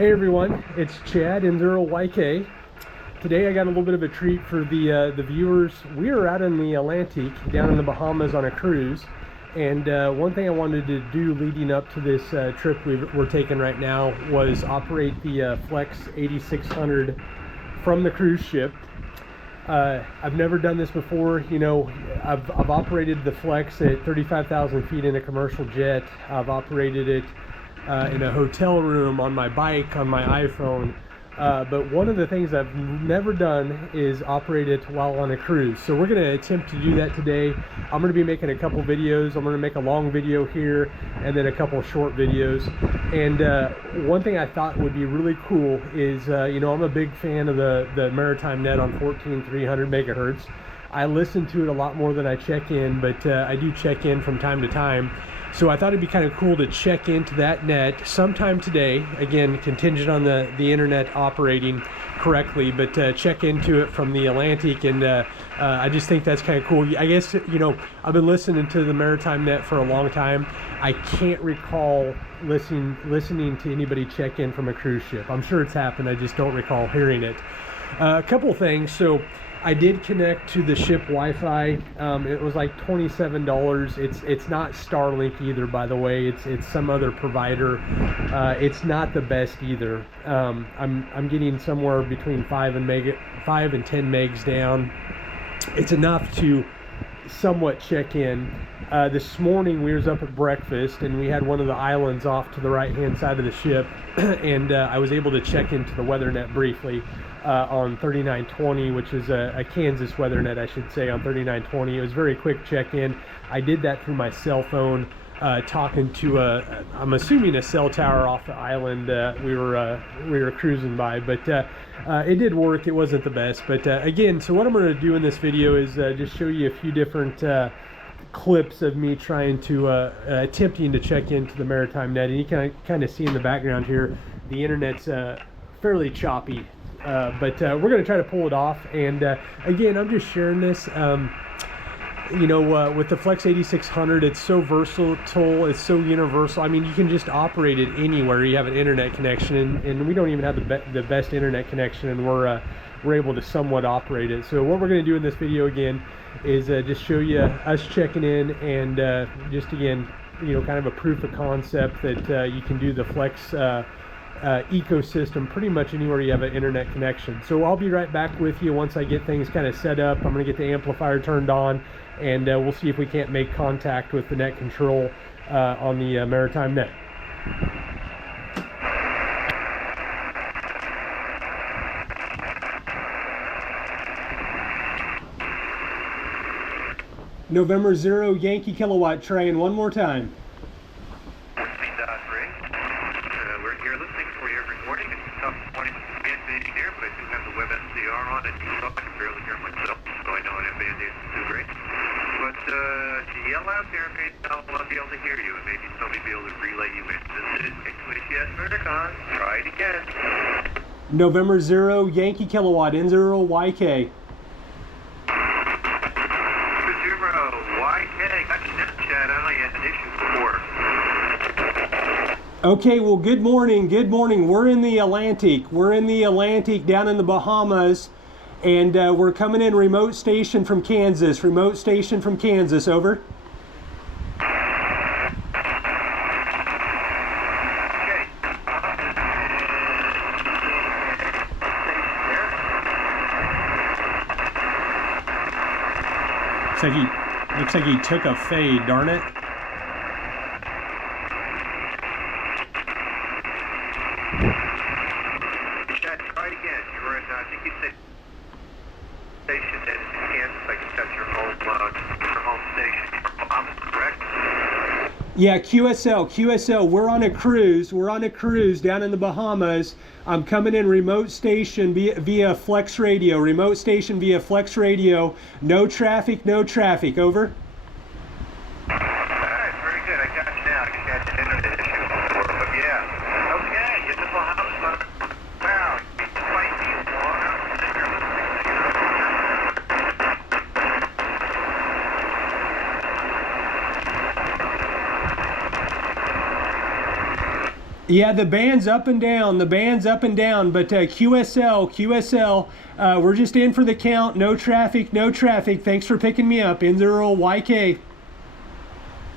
Hey everyone, it's Chad in YK. Today I got a little bit of a treat for the viewers. We are out in the Atlantic, down in the Bahamas on a cruise. And one thing I wanted to do leading up to this trip we're taking right now was operate the Flex 8600 from the cruise ship. I've never done this before. You know, I've operated the Flex at 35,000 feet in a commercial jet. I've operated it in a hotel room, on my bike, on my iPhone. But one of the things I've never done is operate it while on a cruise. So we're going to attempt to do that today. I'm going to be making a couple videos. I'm going to make a long video here and then a couple short videos. And one thing I thought would be really cool is, you know, I'm a big fan of the Maritime Net on 14,300 megahertz. I listen to it a lot more than I check in, but I do check in from time to time. So I thought it'd be kind of cool to check into that net sometime today. Again, contingent on the internet operating correctly, but check into it from the Atlantic, and I just think that's kind of cool. I guess, you know, I've been listening to the Maritime Net for a long time. I can't recall listening to anybody check in from a cruise ship. I'm sure it's happened, I just don't recall hearing it. A couple things. So I did connect to the ship Wi-Fi. It was like $27. It's not Starlink either, by the way. It's some other provider. It's not the best either. I'm getting somewhere between 5 and 10 megs down. It's enough to somewhat check in. This morning we was up at breakfast and we had one of the islands off to the right hand side of the ship, and I was able to check into the weather net briefly on 3920, which is a Kansas weather net, I should say, on 3920. It was very quick check-in. I did that through my cell phone, talking to I'm assuming a cell tower off the island we were cruising by, but it did work. It wasn't the best, but again, so what I'm going to do in this video is just show you a few different clips of me trying to attempting to check into the Maritime Net, and you can kind of see in the background here the internet's fairly choppy. But we're going to try to pull it off, and again, I'm just sharing this. You know, with the Flex 8600, it's so versatile, it's so universal. I mean, you can just operate it anywhere you have an internet connection, and we don't even have the best internet connection, and we're able to somewhat operate it. So what we're going to do in this video again is just show you us checking in, and just again, you know, kind of a proof of concept that you can do the Flex ecosystem pretty much anywhere you have an internet connection. So I'll be right back with you once I get things kind of set up. I'm going to get the amplifier turned on, and we'll see if we can't make contact with the net control on the Maritime Net. November 0 Yankee kilowatt train, one more time. Try it again. November 0 Yankee kilowatt N0 YK. 0 YK. Got your net, Chad. I know you had an issue before. Okay, well, good morning. Good morning. We're in the Atlantic. We're in the Atlantic down in the Bahamas, and we're coming in remote station from Kansas. Remote station from Kansas. Over. Looks like he took a fade, darn it. Chad, try it again. You were in, I think you said station in Kansas. I guess that's your home station. Correct? Yeah, QSL. We're on a cruise. We're on a cruise down in the Bahamas. I'm coming in remote station via Flex Radio. Remote station via Flex Radio. No traffic. Over. Alright, very good. I got you now. I just had an internet issue before, but yeah. Okay, in the Bahamas. Wow. Yeah, the band's up and down. The band's up and down. But QSL, we're just in for the count. No traffic, no traffic. Thanks for picking me up. N0YK.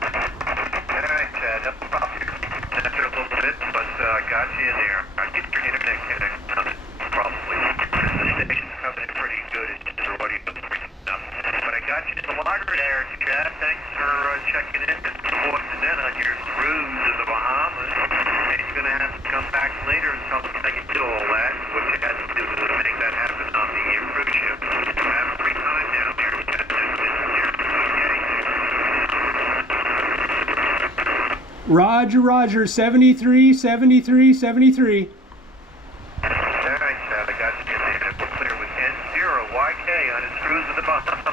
All right, no problem. After a little bit, but got you in there. I get your internet connection probably. The station's coming in pretty good. It's just already enough. But I got you in the logger there, Chad. Thanks for checking in and reporting in on your cruise to the Bahamas. You're going to have to come back later and tell me how you did all that, what you had to do to make that happen on the cruise ship. Have a free time down there. Roger, Roger, 73, 73, 73. All right, Chad, I got you in there. We're clear with N0YK on his cruise to the Bahamas.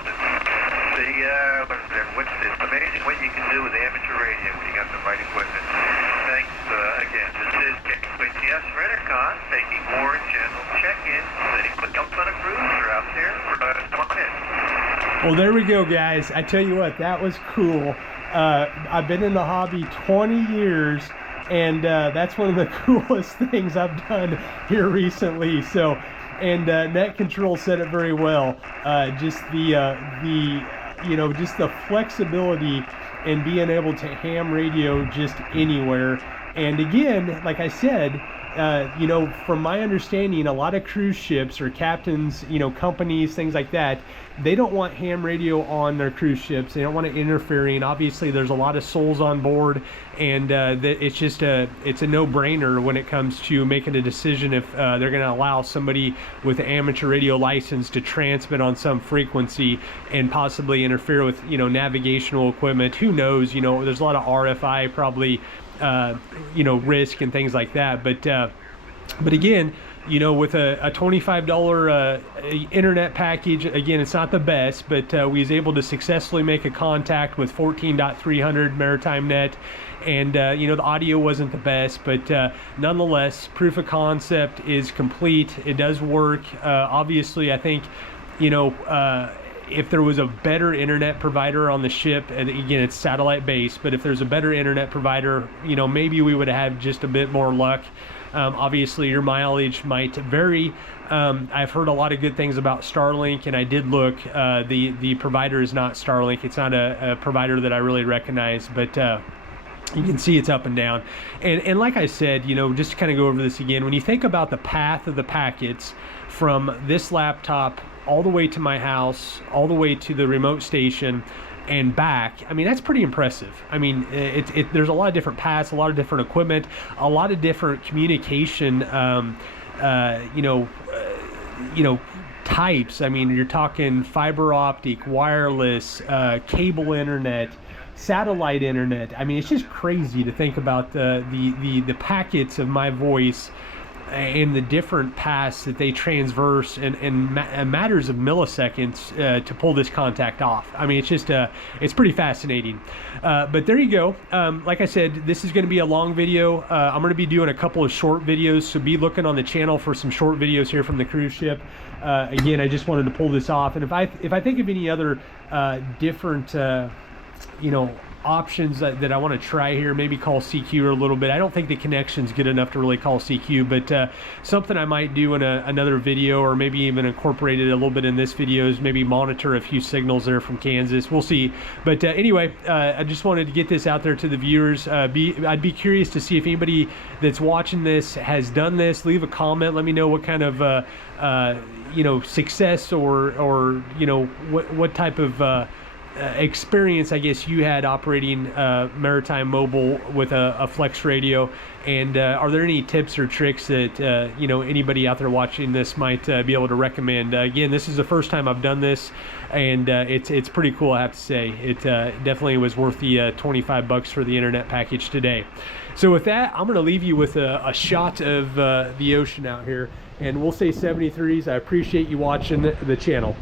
It's amazing what you can do with amateur radio when you got the right equipment. Thanks again. This is KQATS Rentercon taking more general check-in. Anybody else on a cruise or out there? Come on in. Well, there we go, guys. I tell you what, that was cool. I've been in the hobby 20 years, and that's one of the coolest things I've done here recently. So, and Net Control said it very well. Just just the flexibility and being able to ham radio just anywhere. And again, like I said, from my understanding, a lot of cruise ships or captains, companies, things like that, they don't want ham radio on their cruise ships. They don't want it interfering. Obviously, there's a lot of souls on board, and it's a no-brainer when it comes to making a decision if they're going to allow somebody with an amateur radio license to transmit on some frequency and possibly interfere with, navigational equipment. Who knows? There's a lot of RFI probably, risk and things like that. But again, with a $25 internet package, again, it's not the best, but we was able to successfully make a contact with 14.300 Maritime Net, and the audio wasn't the best, but nonetheless, proof of concept is complete. It does work. Obviously, I think, if there was a better internet provider on the ship, and again, it's satellite based, but if there's a better internet provider, maybe we would have just a bit more luck. Obviously, your mileage might vary. I've heard a lot of good things about Starlink, and I did look. The provider is not Starlink. It's not a provider that I really recognize, but you can see it's up and down. And like I said, just to kind of go over this again, when you think about the path of the packets from this laptop all the way to my house, all the way to the remote station and back, I mean, that's pretty impressive. I mean, there's a lot of different paths, a lot of different equipment, a lot of different communication, types. I mean, you're talking fiber optic, wireless, cable internet, satellite internet. I mean, it's just crazy to think about the packets of my voice and the different paths that they transverse in matters of milliseconds to pull this contact off. I mean, it's just it's pretty fascinating. But there you go. Like I said, this is going to be a long video. I'm going to be doing a couple of short videos, so be looking on the channel for some short videos here from the cruise ship. Again, I just wanted to pull this off, and if I think of any other different options that I want to try here, maybe call CQ a little bit. I don't think the connection's good enough to really call CQ, but something I might do in another video, or maybe even incorporate it a little bit in this video, is maybe monitor a few signals there from Kansas. We'll see. But anyway, I just wanted to get this out there to the viewers. I'd be curious to see if anybody that's watching this has done this. Leave a comment. Let me know what kind of success or what type of experience, I guess, you had operating Maritime Mobile with a Flex radio, and are there any tips or tricks that anybody out there watching this might be able to recommend? Again, this is the first time I've done this, and it's pretty cool, I have to say. It definitely was worth the $25 for the internet package today. So with that, I'm going to leave you with a shot of the ocean out here, and we'll say 73s. I appreciate you watching the channel.